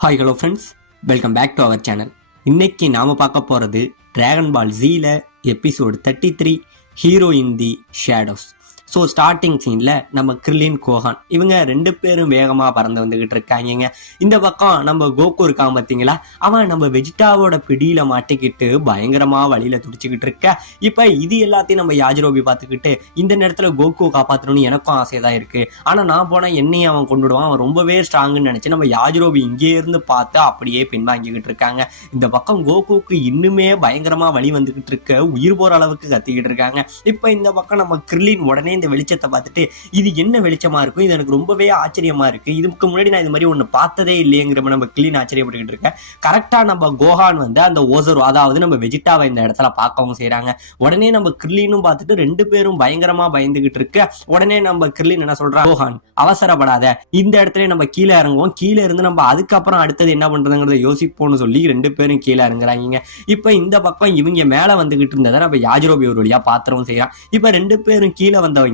Hi hello friends, welcome back to our channel. இன்னைக்கு நாம பார்க்க போறது டிராகன் பால் ஜீல episode 33 hero in the shadows. So starting சீன்ல நம்ம கிரில்லின் கோஹான் இவங்க ரெண்டு பேரும் வேகமாக பறந்து வந்துகிட்டு இருக்காங்க. இந்த பக்கம் நம்ம கோகு இருக்கான் பார்த்தீங்களா, அவன் நம்ம வெஜிடாவோட பிடியில மாட்டிக்கிட்டு பயங்கரமா வழியில துடிச்சுக்கிட்டு இருக்க. இப்போ இது எல்லாத்தையும் நம்ம யாஜிரோபி பார்த்துக்கிட்டு இந்த நேரத்தில் கோகு காப்பாற்றணும்னு எனக்கும் ஆசைதான் இருக்கு, ஆனால் நான் போனால் என்னையும் அவன் கொண்டுடுவான், அவன் ரொம்பவே ஸ்ட்ராங்குன்னு நினைச்சு நம்ம யாஜிரோபி இங்கே இருந்து பார்த்து அப்படியே பின்வாங்கிக்கிட்டு இருக்காங்க. இந்த பக்கம் கோகுக்கு இன்னுமே பயங்கரமா வழி வந்துகிட்டு இருக்க, உயிர் போற அளவுக்கு கத்திக்கிட்டு இருக்காங்க. இப்போ இந்த பக்கம் நம்ம கிரில்லின் உடனே இந்த வெளிச்சத்தை பார்த்துட்டு இது என்ன வெளிச்சமா இருக்கும், இது எனக்கு ரொம்பவே ஆச்சரியமா இருக்கு, இதுக்கு முன்னாடி நான் இது மாதிரி ஒண்ணு பார்த்ததே இல்லையங்கிற நம்ம கிளீன் ஆச்சரியப்பட்டுக்கிட்டு இருக்கேன். கரெக்டா நம்ம கோஹான் வந்து அந்த ஓசர், அதாவது நம்ம வெஜிடாவை இந்த இடத்துல பார்க்கவும் செய்யறாங்க. உடனே நம்ம கிரில்லினும் பார்த்துட்டு ரெண்டு பேரும் பயங்கரமா பயந்துகிட்டு இருக்க. உடனே நம்ம கிரில்லின் என்ன சொல்றான், கோஹான் அவசரப்படாத, இந்த இடத்துல நம்ம கீழே இறங்குவோம், கீழே இருந்து நம்ம அதுக்கப்புறம் அடுத்தது என்ன பண்றதுங்கிறத யோசிப்போம்னு சொல்லி ரெண்டு பேரும் கீழே இறங்குறாங்க. இப்ப இந்த பக்கம் இவங்க மேல வந்துகிட்டு இருந்ததை நம்ம யாஜிரோபி ஒரு வழியா பாத்திரவும் செய்யறான். இப்ப ரெண்டு பேரும் கீழே வந்தவங்க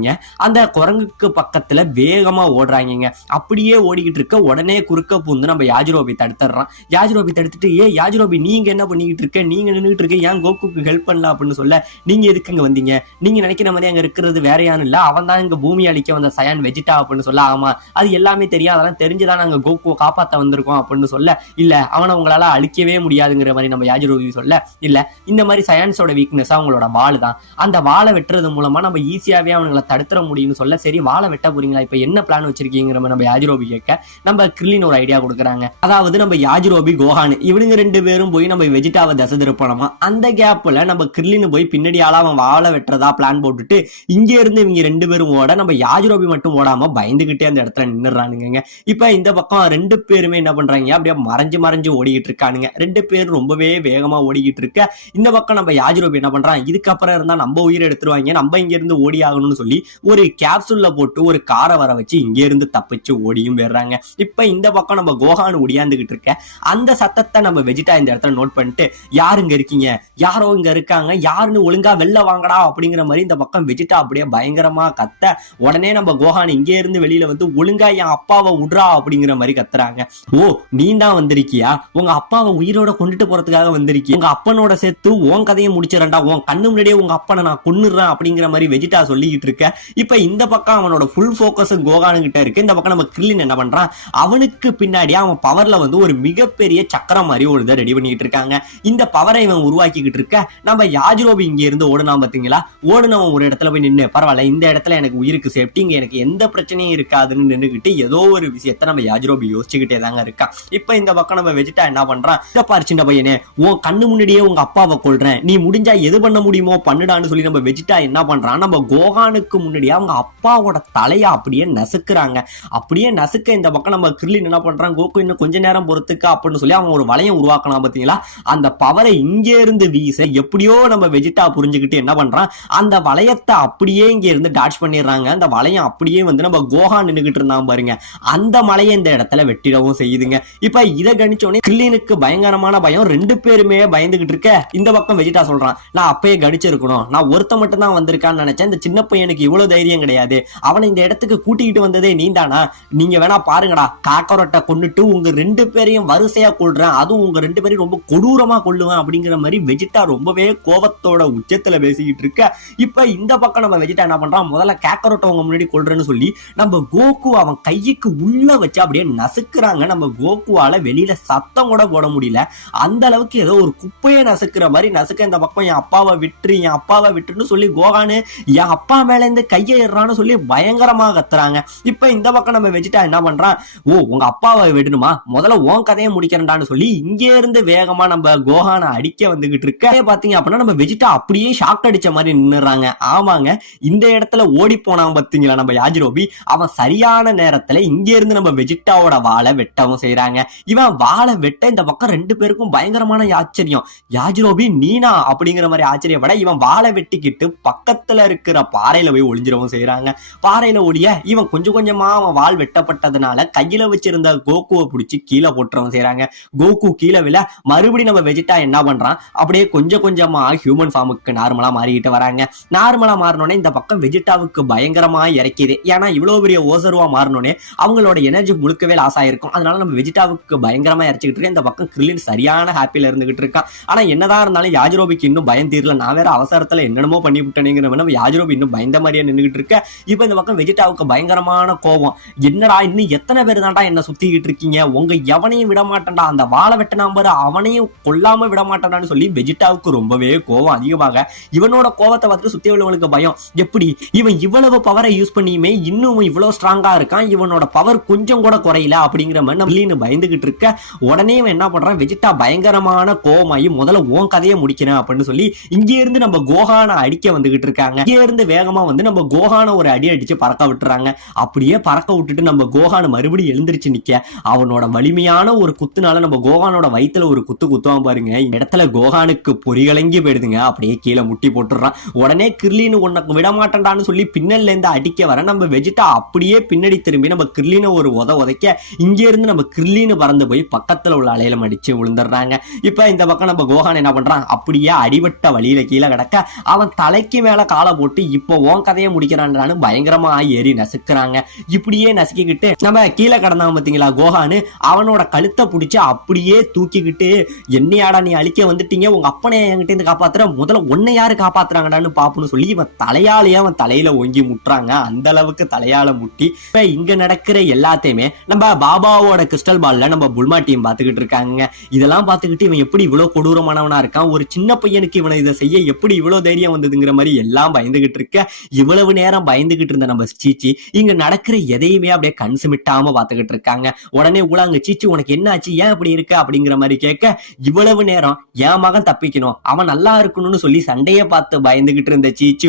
அந்த குரங்குக்கு பக்கத்துல வேகமா ஓடுறாங்க. அப்படியே ஓடிக்கிட்டு இருக்க உடனே குறுக்க பூந்து நம்ம யாஜிரோபி தடுத்துறான். யாஜிரோபி தடுத்துட்டு, யாஜிரோபி நீங்க என்ன பண்ணிக்கிட்டு இருக்க, நீங்க நின்றுட்டு இருக்க, ஏன் கோகுக்கு ஹெல்ப் பண்ணல அப்படின்னு சொல்ல, நீங்க எதுக்கு இங்க வந்தீங்க, நீங்க நினைக்கிற மாதிரி அங்க இருக்கிறது வேற யாரும் இல்ல, அவன் தான் இங்க பூமி அழிக்க வந்த சயான் வெஜிடா அப்படின்னு சொல்ல. ஆமா அது எல்லாமே தெரியும், அதெல்லாம் தெரிஞ்சுதான் நாங்க கோகுவை காப்பாத்த வந்திருக்கோம் அப்படின்னு சொல்ல. இல்ல அவனை உங்களால அழிக்கவே முடியாதுங்கிற மாதிரி நம்ம யாஜிரோபி சொல்ல, இல்ல இந்த மாதிரி சயான்ஸோட வீக்னஸ் அவங்களோட வாள் தான், அந்த வாளை வெட்டுறது மூலமா நம்ம ஈஸியாவே அவங்களை தடுத்துற முடியும்னு சொல்ல. சரி வாழை வெட்ட போறீங்களா, இப்ப என்ன பிளான் வச்சிருக்கீங்கிற நம்ம யாஜிரோபி கேட்க நம்ம கிரில்லின் ஒரு ஐடியா கொடுக்குறாங்க. அதாவது நம்ம யாஜிரோபி கோஹான் இவனுங்க ரெண்டு பேரும் போய் நம்ம வெஜிடாவை தசை திருப்பணுமா, அந்த கேப்ல நம்ம கிரில்லின் போய் பின்னாடி அவன் வாழை வெட்டுறதா பிளான் போட்டுட்டு இங்க இருந்து இவங்க ரெண்டு பேரும் ஓட, நம்ம யாஜிரோபி மட்டும் ஓடாம பயந்துகிட்டே அந்த இடத்துல நின்னுறானுங்க. இப்ப இந்த பக்கம் ரெண்டு பேருமே என்ன பண்றாங்க, அப்படியே மறைஞ்சு மறைஞ்சு ஓடிக்கிட்டு இருக்கானுங்க. ரெண்டு பேரும் ரொம்பவே வேகமா ஓடிக்கிட்டு இருக்க. இந்த பக்கம் நம்ம யாஜிரோபி என்ன பண்றான், இதுக்கப்புறம் இருந்தா நம்ம உயிரை எடுத்துருவாங்க, நம்ம இங்க இருந்து ஓடி ஆகணும்னு சொல்லி ஒரு கேப்சூல்ல போட்டு ஒரு காரை வர வச்சு இங்க இருந்து தப்பிச்சு ஓடியும் போயிடுறாங்க. இப்ப இந்த பக்கம் நம்ம கோஹான் ஒடியாந்துகிட்டு இருக்க. அந்த சத்தத்தை நம்ம வெஜிடா இந்த இடத்துல நோட் பண்ணிட்டு, யாருங்க இருக்கீங்க, யாரோ இங்க இருக்காங்க, யாருன்னு ஒழுங்கா வெளில வாங்கடா அப்படிங்கிற மாதிரி இந்த பக்கம் வெஜிடா அப்படியே பயங்கரமா கத்த. உடனே நம்ம கோஹான் இங்கே இருந்து வெளியில வந்து ஒழுங்கா என் அப்பாவை விடுறா அப்படிங்கிற மாதிரி கத்துறாங்க. ஓ நீ தான் வந்திருக்கியா, உங்க அப்பாவை உயிரோட கொண்டுட்டு போறதுக்காக வந்திருக்கிய, உங்க அப்பனோட சேர்த்து உன் கதையை முடிச்சிடறா, உன் கண்ணு முன்னாடியே உங்க அப்பனை நான் கொன்னுறேன் அப்படிங்கிற மாதிரி வெஜிடா சொல்லிக்கிட்டு இருக்க. இப்ப இந்த பக்கம் அவனோட ஃபுல் ஃபோக்கஸ் கோகானு கிட்ட இருக்கு. இந்த பக்கம் நம்ம கிரில்லின் என்ன பண்றான், அவனுக்கு பின்னாடி அவன் பவர்ல வந்து ஒரு மிகப்பெரிய சக்கரம் மாதிரி ஒரு இதை ரெடி பண்ணிட்டு இருக்காங்க. இந்த பவரை இவன் உருவாக்கிக்கிட்டு இருக்க. நம்ம யாஜிரோபி இங்க இருந்து ஓடுனா பாத்தீங்களா, ஓடுனவன் ஒரு இடத்துல போய் நின்று, பரவாயில்ல இந்த இடத்துல எனக்கு உயிருக்கு சேஃப்டி, இங்க எனக்கு எந்த பிரச்சனையும் இருக்காதுன்னு நின்றுகிட்டு ஏதோ ஒரு விஷயத்த நம்ம யாஜிரோபி யோசிச்சுக்கிட்டே தாங்க இருக்கான். இப்ப இந்த பக்கம் நம்ம வெஜிடா என்ன பண்றான், இத பாரு சின்ன பையனே, உன் கண்ணு முன்னாடியே உங்க அப்பாவை கொல்றேன், நீ முடிஞ்சா எது பண்ண முடியுமோ பண்ணுடான்னு சொல்லி நம்ம வெஜிடா என்ன பண்றான், நம்ம கோகானுக்கு முன்னாடியே அவங்க அப்பாவோட தலையை அப்படியே நசுக்குறாங்க. அப்படியே நசுக்க இந்த பக்கம் நம்ம கிரில்லின் என்ன பண்றான், கோகு இன்னும் கொஞ்ச நேரம் பொறுத்துக்க அப்படின்னு சொல்லி அவன் ஒரு வளையம் உருவாக்கணும் பாத்தீங்களா, அந்த பவரை இங்க இருந்து வீச எப்படியோ நம்ம வெஜிடா புரிஞ்சுக்கிட்டு என்ன பண்றான், அந்த வளையத்தை அப்படியே இங்க இருந்து டாச் பண்ணிடுறாங்க. அந்த வளையம் அப்படியே வந்து நம்ம கோஹான் நின்னுகிட்டு இருந்தான் பாருங்க, அந்த மலையை இந்த இடத்துல வெட்டிடவும் செய்யுதுங்க. இப்ப இதை கணிச்சோடனே கிரில்லினுக்கு பயங்கரமான பயம், ரெண்டு பேருமே பயந்துகிட்டு இருக்க. இந்த பக்கம் வெஜிடா சொல்றான், நான் அப்பயே கடிச்சிருக்கணும், நான் ஒருத்த மட்டும் தான் வந்திருக்கான்னு நினைச்சேன், இந்த சின்ன பையனுக்கு இவ்வளவு தைரியம் கிடையாது, அவனை இந்த இடத்துக்கு கூட்டிக்கிட்டு வந்ததே நீந்தானா, நீங்க வேணா பாருங்கடா, காக்கரோட்டை கொண்டுட்டு உங்க ரெண்டு பேரையும் வரிசையா கொள்றேன், அதுவும் உங்க ரெண்டு பேரையும் ரொம்ப கொடூரமா கொள்ளுவேன் அப்படிங்கிற மாதிரி வெஜிடா ரொம்பவே கோபத்தோட உச்சத்துல பேசிக்கிட்டு இருக்க. இப்ப இந்த பக்கம் நம்ம வெஜிடா என்ன பண்றான், முதல்ல காக்கரோட்டை உங்க முன்னாடி கொள்றேன்னு சொல்லி நம்ம கோகு அவன் கைக்கு உள்ள வச்சு அப்படியே நசுக்குறாங்க. நம்ம கோகுவால வெளியில சத்தம் கூட போட முடியல, அந்த அளவுக்கு ஏதோ ஒரு குப்பையை நசுக்கிற மாதிரி நசுக்க. இந்த பக்கம் என் அப்பாவை விட்டுரு, என் அப்பாவை விட்டுன்னு சொல்லி கோகானு என் அப்பா மேல இருந்து கையை ஏறான்னு சொல்லி பயங்கரமா கத்துறாங்க. இப்ப இந்த பக்கம் நம்ம வெஜிடா என்ன பண்றான், ஓ உங்க அப்பாவை விடணுமா, முதல்ல உன் கதையை முடிக்கிறேன்டான்னு சொல்லி இங்கே இருந்து வேகமா நம்ம கோகானை அடிக்க வந்துகிட்டு இருக்க. பாத்தீங்க அப்படின்னா நம்ம வெஜிடா அப்படியே ஷாக் அடிச்ச மாதிரி நின்னுறாங்க. ஆமாங்க, இந்த இடத்துல ஓடி போனாங்க பாத்தீங்களா நம்ம யாஜிரோபி, அவன் சரியான நேரத்துல இங்க இருந்து நம்ம வெஜிடாவோட வாழை வெட்டவும் செய்யறாங்க. இவன் வாழை வெட்ட இந்த பக்கம் ரெண்டு பேருக்கும் பயங்கரமான ஆச்சரியம், யாஜிரோபி நீனா அப்படிங்கிற மாதிரி ஆச்சரியப்பட இவன் வாழை வெட்டிக்கிட்டு பக்கத்துல இருக்கிற பாறையில போய் ஒளிஞ்சிடவும் செய்யறாங்க. பாறையில ஒளிய இவன் கொஞ்சம் கொஞ்சமா அவன் வால் வெட்டப்பட்டதுனால கையில வச்சிருந்த கோகுவை பிடிச்சி கீழே போட்டுறவும் செய்யறாங்க. கோகு கீழே விழ மறுபடியும் நம்ம வெஜிடா என்ன பண்றான், அப்படியே கொஞ்சம் கொஞ்சமா ஹியூமன் ஃபார்முக்கு நார்மலா மாறிக்கிட்டு வராங்க. நார்மலா மாறினோடனே இந்த பக்கம் வெஜிடாவுக்கு பயங்கரமா இறக்கிது. ஏன்னா இவ்வளவு பெரிய ஓசர்வா மாறினோடனே அவங்களோட எனர்ஜி முழுக்கவே லாஸ் ஆயிருக்கும். அதனால நம்ம வெஜிடாவுக்கு பயங்கரமா இறச்சிக்கிட்டு இருக்கேன். இந்த பக்கம் கிரில்லின் சரியான ஹாப்பியில இருந்துகிட்டு இருக்கான். ஆனா என்னதான் இருந்தாலும் யாஜிரோபிக்கு இன்னும் பயம் தீரல. நான் வேற அவசரத்துல என்னென்னமோ பண்ணி விட்டேங்கிற நம்ம யாஜிரோபி இன்னும் பயந்த மாதிரியே நின்றுகிட்டு இருக்க. இப்ப இந்த பக்கம் வெஜிடாவுக்கு பயங்கரமான கோபம். என்னடா இன்னும் எத்தனை பேர் தான்டா என்ன சுத்திக்கிட்டு இருக்கீங்க, உங்க எவனையும் விட மாட்டேன்டா, அந்த வாழை வெட்ட நம்பர் அவனையும் கொல்லாம விட மாட்டேன்டான்னு சொல்லி வெஜிடாவுக்கு ரொம்பவே கோபம் அதிகமாக. இவனோட கோபத்தை பார்த்துட்டு சுத்தி உள்ளவங்களுக்கு பயம். எப்படி இவன் இவ்வளவு பவரை யூஸ் பண்ணியுமே இன்னும் இவ்வளவு ஸ்ட்ராங்கா இருக்கான், இவனோட பவர் கொஞ்சம் கூட குறையில அப்படிங்கிற மாதிரி நம்ம பயந்துகிட்டு இருக்க. உடனே இவன் என்ன பண்றான், வெஜிடா பயங்கரமான கோபமாயி முதல்ல உன் கதையை முடிக்கிறேன் அப்படின்னு சொல்லி இங்க இருந்து நம்ம கோகானை அடிக்க வந்துகிட்டு இருக்காங்க. இங்க இருந்து வேகமா வந்து நம்ம கோகானை ஒரு அடி அடிச்சு பறக்க விட்டுறாங்க. அப்படியே பறக்க விட்டுட்டு நம்ம கோகானை மறுபடியும் எழுந்திருச்சு நிக்க அவனோட வலிமையான ஒரு குத்துனால நம்ம கோகானோட வயித்துல ஒரு குத்து குத்துவான் பாருங்க. இந்த இடத்துல கோகானுக்கு பொறிகலங்கி போயிடுதுங்க. அப்படியே கீழே முட்டி போட்டுறான். உடனே கிர்லின் உனக்கு விட மாட்டேன்டான்னு சொல்லி பின்னல்ல இருந்து அடிக்க வர நம்ம வெஜிடா அப்படியே பின்னாடி திரும்பி நம்ம கிர்லினை ஒரு உதைக்க இங்க இருந்து நம்ம கிர்லின்னு பறந்து போய் பக்கத்துல உள்ள அலையில அடிச்சு விழுந்துடுறாங்க. இப்ப இந்த பக்கம் நம்ம கோகான் என்ன பண்றான், அப்படியே அடிபட்ட வழியில கீழே கிடக்க அவன் தலைக்கு மேல காலை போட்டு இப்போ உன் கதையை முடிக்கிறான்னு பயங்கரமா ஏறி நசுக்குறாங்க. இப்படியே நசுக்கிக்கிட்டு நம்ம கீழே கிடந்தான் பாத்தீங்களா கோகானு, அவனோட கழுத்தை பிடிச்சு அப்படியே தூக்கிக்கிட்டு என்னையாடா நீ அழிக்க வந்துட்டீங்க, உங்க அப்பனை என்கிட்ட இருந்து காப்பாத்துற, முதல்ல உன்னை யாரு காப்பாத்துறாங்கடான்னு பாப்புன்னு சொல்லி இவன் தலையாலேயே அவன் தலையில ஓங்கி முட்டுறாங்க. அந்த அளவுக்கு தலையால முட்டி இப்ப இங்க நடக்கிற எல்லாத்தையுமே நம்ம பாபாவோட கிறிஸ்டல் பால்ல நம்ம புல்மா டீம் பாத்துக்கிட்டு இருக்காங்க. இதெல்லாம் பாத்துக்கிட்டு இவன் எப்படி இவ்வளவு கொடூரமானவனா இருக்கான், ஒரு சின்ன பையனுக்கு இவனை இதை செய்ய எப்படி இவ்வளவு தைரியம் வந்ததுங்கிற மாதிரி எல்லாம் பயந்துகிட்டு இருக்க. இவ்வளவு நேரம் பயந்துகிட்டு இருந்த நம்ம சீச்சி இங்க நடக்கிற எதையுமே அப்படியே கண் சிமிட்டாம பாத்துக்கிட்டு இருக்காங்க. உடனே உலாங்க சீச்சி உனக்கு என்ன ஆச்சு, ஏன் அப்படி இருக்க அப்படிங்கிற மாதிரி கேட்க, இவ்வளவு நேரம் என் மகன் தப்பிக்கணும் அவன் நல்லா இருக்கணும்னு சொல்லி சண்டையை பார்த்து பயந்துகிட்டு இருந்த சீச்சி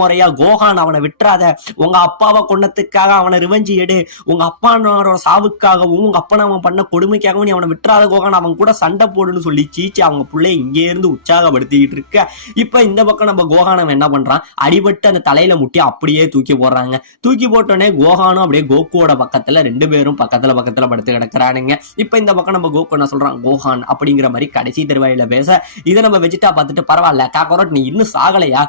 முறையா கோகான் அவனை விட்டுறாத, உங்க அப்பாவை கொன்னதுக்காக அவனை ரிவெஞ்சி எடு, உங்க அப்பானோட சாவுக்காகவும் உங்க அப்பனை அவன் பண்ண கொடுமைக்காகவும் நீ அவனை விட்டுறாத கோகான், அவன் கூட சண்டை போடுன்னு சொல்லி சீச்சி அவங்க பிள்ளை இங்கே இருந்து உற்சாகப்படுத்திக்கிட்டு இருக்க. இப்ப இந்த பக்கம் நம்ம கோகான் என்ன பண்றான், அடிபட்டு அந்த தலையில முட்டி அப்படியே தூக்கி போடுறாங்க. தூக்கி போட்டோடனே கோகானும் அப்படியே கோகுவோட பக்கத்துல ரெண்டு பேரும் பக்கத்துல படுத்து கிடக்குறானுங்க. இப்ப இந்த பக்கம் நம்ம கோகு என்ன சொல்றான், கோகான் அப்படிங்கிற மாதிரி கடைசி தெருவாயில பேச இதை நம்ம வெஜிடா பார்த்துட்டு பரவாயில்ல காக்கரோட் நீ இன்னும் சாகலையா,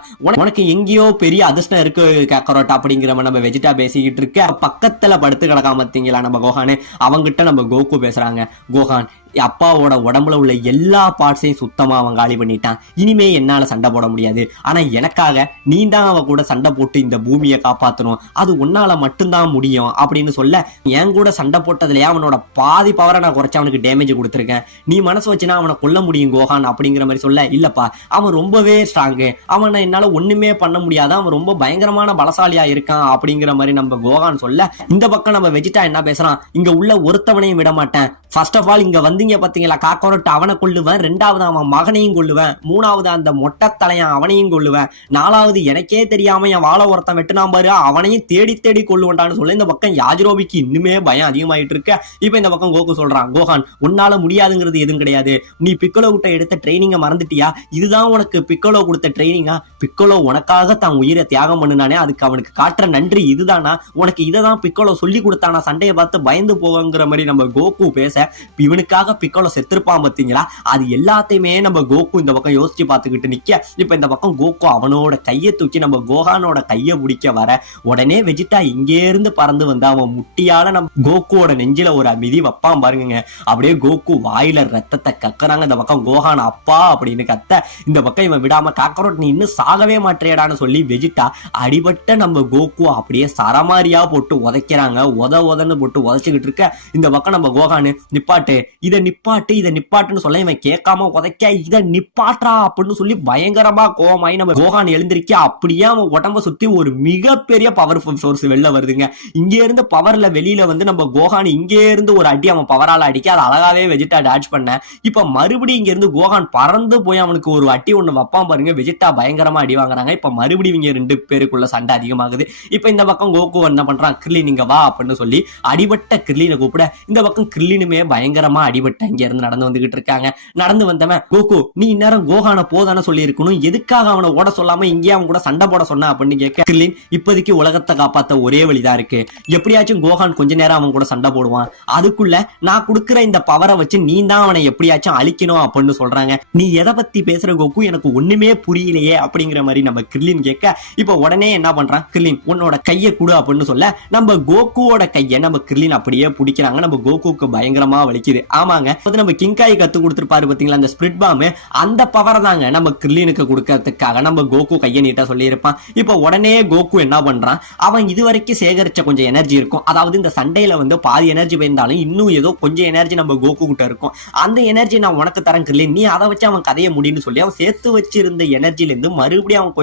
உனக்கு எங்கேயோ பெரிய அதிர்ஷ்டம் இருக்கு காக்கரோட் அப்படிங்கிற நம்ம வெஜிடா பேசிக்கிட்டு இருக்க. பக்கத்துல படுத்து கிடக்காம பார்த்தீங்களா நம்ம கோகானு, அவங்கிட்ட நம்ம கோகு பேசுறாங்க. கோகான் அப்பாவோட உடம்புல உள்ள எல்லா பார்ட்ஸையும் சுத்தமா அவன் காலி பண்ணிட்டான், இனிமே என்னால சண்டை போட முடியாது, ஆனா எனக்காக நீ தான் அவன் கூட சண்டை போட்டு இந்த பூமியை காப்பாத்தணும், அது உன்னால மட்டும்தான் முடியும் அப்படின்னு சொல்ல, என் கூட சண்டை போட்டதுலயே அவனோட பாதி பவரை நான் குறைச்சு அவனுக்கு டேமேஜ் கொடுத்துருக்கேன், நீ மனசு வச்சுனா அவனை கொல்ல முடியும் கோகான் அப்படிங்கிற மாதிரி சொல்ல, இல்லப்பா அவன் ரொம்பவே ஸ்ட்ராங்கு, அவனை என்னால ஒண்ணுமே பண்ண முடியாது, அவன் ரொம்ப பயங்கரமான பலசாலியா இருக்கான் அப்படிங்கிற மாதிரி நம்ம கோகான் சொல்ல, இந்த பக்கம் நம்ம வெஜிடா என்ன பேசுறான், இங்க உள்ள ஒருத்தவனையும் விட மாட்டேன், ஃபர்ஸ்ட் ஆஃப் ஆல் இங்க வந்தீங்க பாத்தீங்களா காக்கரோட் அவனை கொல்லுவேன், ரெண்டாவது அவன் மகனையும் கொல்லுவேன், மூணாவது அந்த மொட்டை தலையன் அவனையும் கொல்லுவேன், நாலாவது எனக்கே தெரியாம என் வாழை ஒருத்தன் வெட்டினா பாரு அவனையும் தேடி தேடி கொல்லுவேன்டான்னு சொல்ல இந்த பக்கம் யாஜிரோபிக்கு இன்னுமே பயம் அதிகமாயிட்டு இருக்க. இப்ப இந்த பக்கம் கோகு சொல்றான், கோகான் உன்னால முடியாதுங்கிறது எதுவும் கிடையாது, நீ பிக்கோலோ கிட்ட எடுத்த ட்ரைனிங்க மறந்துட்டியா, இதுதான் உனக்கு பிக்கோலோ கொடுத்த ட்ரைனிங்கா, பிக்கோலோ உனக்காக தான் உயிரை தியாகம் பண்ணுனானே அதுக்கு அவனுக்கு காட்டுற நன்றி இதுதானா, உனக்கு இதைதான் பிக்கோலோ சொல்லி கொடுத்தானா, சண்டையை பார்த்து பயந்து போங்கிற மாதிரி நம்ம கோகு பேச, இவனுக்காக பிக்கோலோ செத்துருப்பான் பாத்தீங்களா, அது எல்லாத்தையுமே நம்ம கோகு இந்த பக்கம் யோசிச்சு பார்த்துக்கிட்டு நிக்க. இப்ப இந்த பக்கம் கோகு அவனோட கையை தூக்கி நம்ம கோகானோட கையை பிடிக்க வர, உடனே வெஜிடா இங்கே இருந்து பறந்து வந்து அவன் முட்டியால நம்ம கோகுவோட நெஞ்சில ஒரு மிதி வைப்பான் பாருங்க. அப்படியே கோகு வாயில ரத்தத்தை கக்குறாங்க. இந்த பக்கம் கோகான் அப்பா அப்படின்னு கத்த, இந்த பக்கம் இவன் விடாம காக்கரோட் நீ இன்னும் சாகவே மாட்டேடான்னு சொல்லி வெஜிடா அடிபட்ட நம்ம கோகு அப்படியே சரமாரியா போட்டு உதைக்கிறாங்க. உதன்னு போட்டு உதைச்சுக்கிட்டு இருக்க. இந்த பக்கம் நம்ம கோகானு நிப்பாட்டு, இதை நிப்பாட்டுன்னு சொல்ல இவன் கேட்காம உதைக்க, இதை நிப்பாட்டா அப்படின்னு சொல்லி பயங்கரமா கோவமாயி நம்ம கோகான் எழுந்திருக்க. அப்படியே அவன் உடம்ப சுத்தி ஒரு மிகப்பெரிய பவர்ஃபுல் சோர்ஸ் வெளில வருதுங்க. இங்க இருந்து பவர்ல வெளியில வந்து நம்ம கோகான் இங்கே இருந்து ஒரு அடி அவன் பவரால அடிக்க, அது அழகாவே வெஜிடா டாட்ச் பண்ண. இப்ப மறுபடியும் இங்க இருந்து கோகான் பறந்து போய் அவனுக்கு ஒரு அட்டி ஒண்ணு வைப்பான் பாருங்க. வெஜிடா பயங்கரமா அடி வாங்குறாங்க. இப்ப மறுபடியும் இங்க ரெண்டு பேருக்குள்ள சண்டை அதிகமாகுது. இப்ப இந்த பக்கம் கோகு என்ன பண்றான், கிர்லின் இங்க வா அப்படின்னு சொல்லி அடிபட்ட கிர்லினை கூப்பிட, இந்த பக்கம் கிர்லினுமே பயங்கரமா அடி அடிபட்டு அங்க இருந்து நடந்து வந்துகிட்டு இருக்காங்க. நடந்து வந்தவன், கோகு நீ இந்நேரம் கோகான போதானே சொல்லி இருக்கணும், எதுக்காக அவனை ஓட சொல்லாம இங்கே அவன் கூட சண்டை போட சொன்ன அப்படின்னு கேட்க, கிர்லின் இப்போதைக்கு உலகத்தை காப்பாத்த ஒரே வழிதான் இருக்கு, எப்படியாச்சும் கோகான் கொஞ்ச நேரம் அவன் கூட சண்டை போடுவான், அதுக்குள்ள நான் கொடுக்குற இந்த பவரை வச்சு நீ தான் அவனை எப்படியாச்சும் அழிக்கணும் அப்படின்னு சொல்றாங்க. நீ எதை பத்தி பேசுற கோகு, எனக்கு ஒண்ணுமே புரியலையே அப்படிங்கிற மாதிரி நம்ம கிர்லின் கேட்க, இப்ப உடனே என்ன பண்றான், கிர்லின் உன்னோட கையை கொடு அப்படின்னு சொல்ல, நம்ம கோகுவோட கையை நம்ம கிர்லின் அப்படியே பிடிக்கிறாங்க. நம்ம கோகுக்கு பயங்கரமா வலிக்குது. ஆமாங்க, நம்ம கிங்காய் கத்து கொடுத்துருப்பாரு பாத்தீங்களா அந்த ஸ்பிரிட் பாம், அந்த பவர் தாங்க நம்ம கிர்லினுக்கு கொடுக்கறதுக்காக நம்ம கோகு கையை நீட்டா சொல்லியிருப்பான். இப்ப உடனே கோகு என்ன பண்றான், அவன் இதுவரைக்கும் சேகரிச்ச கொஞ்சம் எனர்ஜி இருக்கும், அதாவது இந்த சண்டையில வந்து பாதி எனர்ஜி போயிருந்தாலும் இன்னும் ஏதோ கொஞ்சம் எனர்ஜி நம்ம கோகு கிட்ட இருக்கும், அந்த எனர்ஜி நான் உனக்கு தரேன் கிர்லின், நீ அதை வச்சு அவன் கதையை முடின்னு சொல்லி அவன் சேர்த்து வச்சிருந்த எனர்ஜில இருந்து மறுபடியும் அவன்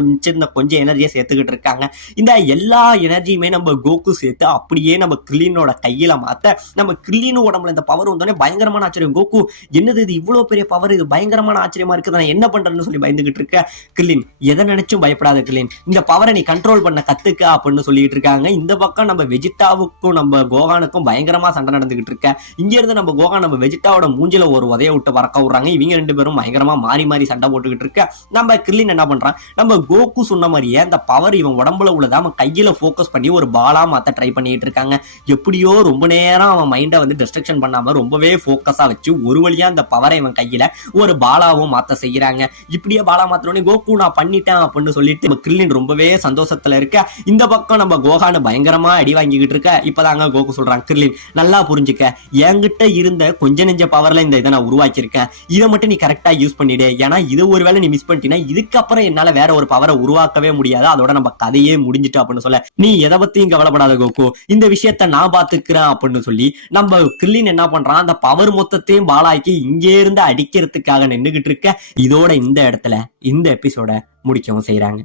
கொஞ்சம் எனர்ஜியை சேர்த்துக்கிட்டு இருக்காங்க. இந்த எல்லா எனர்ஜியுமே நம்ம கோகு சேர்த்து அப்படியே நம்ம கிர்லினோட கையில மாத்த, நம்ம கிர்லின் உடம்புல இந்த பவர் வந்தோடனே பயங்கரமான ஆச்சரியம், கோகு என்னது இது இவ்வளவு பெரிய பவர், இது பயங்கரமான ஆச்சரியமா இருக்கு, நான் என்ன பண்றேன்னு சொல்லி பயந்துகிட்டு இருக்க. கிர்லின் எதை நினைச்சும் பயப்படாத கிர்லின், இந்த பவரை நீ கண்ட்ரோல் பண்ண கத்துக்க அப்படின்னு சொல்லிட்டு இருக்காங்க. இந்த பக்கம் நம்ம வெஜிடாவுக்கும் நம்ம கோகானுக்கும் பயங்கரமா சண்டை நடந்துகிட்டு இருக்க. இங்க இருந்து நம்ம கோகான் நம்ம வெஜிடாவோட மூஞ்சில ஒரு உதைய விட்டு பறக்க விடுறாங்க. இவங்க ரெண்டு பேரும் பயங்கரமா மாறி மாறி சண்டை போட்டுக்கிட்டு இருக்க. நம்ம கிர்லின் என்ன பண்றான், நம்ம கோகு சொன்ன மாதிரியே அந்த பவர் இவன் உடம்புல உள்ளதா அவன் கையில போக்கஸ் பண்ணி ஒரு பாலா மாத்த ட்ரை பண்ணிட்டு இருக்காங்க. எப்படியோ ரொம்ப நேரம் அவன் மைண்டை வந்து டிஸ்ட்ரக்ஷன் பண்ணாம ரொம்பவே போக்கஸா வச்சு ஒரு வழியா அந்த பவரை இவன் கையில ஒரு பாலாவும் மாத்த செய்யறாங்க. இப்படியே பாலா மாத்தினோடனே கோகு நான் பண்ணிட்டேன் அப்படின்னு சொல்லிட்டு நம்ம கிர்லின் ரொம்பவே சந்தோஷத்துல இருக்க. இந்த பக்கம் நம்ம கோகானு பயங்கரமா அடி வாங்கிக்கிட்டு இருக்க. இப்பதாங்க கோகு சொல்றான், கிர்லின் நல்லா புரிஞ்சுக்க, என்கிட்ட இருந்த கொஞ்ச நெஞ்ச பவர்ல இந்த இதை நான் உருவாக்கியிருக்கேன், இதை மட்டும் நீ கரெக்டா யூஸ் பண்ணிடு, ஏன்னா இது ஒருவேளை நீ மிஸ் பண்ணிட்டீனா இதுக்கப்புறம் என்னால வேற ஒரு பவரை உருவாக்கவே முடியாது, அதோட நம்ம கதையே முடிஞ்சிட்டு அப்படின்னு சொல்ல, நீ எதை பத்தியும் கவலைப்படாத கோகு, இந்த விஷயத்த நான் பாத்துக்கிறேன் அப்படின்னு சொல்லி நம்ம கிர்லின் என்ன பண்றான், அந்த பவர் மொத்தத்தையும் பாலாக்கி இங்கே இருந்து அடிக்கிறதுக்காக நின்றுகிட்டு இருக்க. இதோட இந்த இடத்துல இந்த எபிசோட முடிக்கவும் செய்யறாங்க.